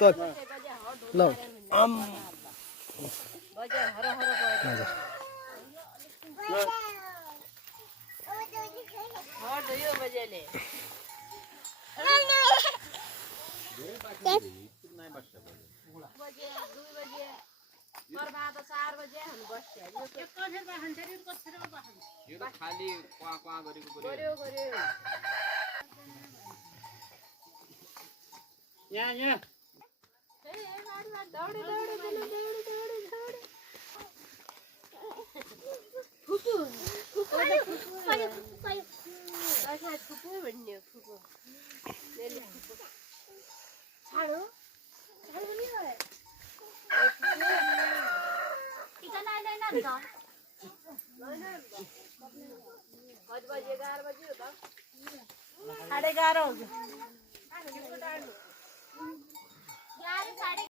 तो लो बजे हर हर हट यो बजेले बजे 2 बजे प्रभात 4 बजे हामी बस्छ यो कथेर बाहन शरीर कथेर बाहन यो त खाली क्वा क्वा गरेको गर्यो यहाँ दौडे फुपू भन्ने फुपू छाडो नि है टिका नै न त 11 बजे हो त 11:30 हो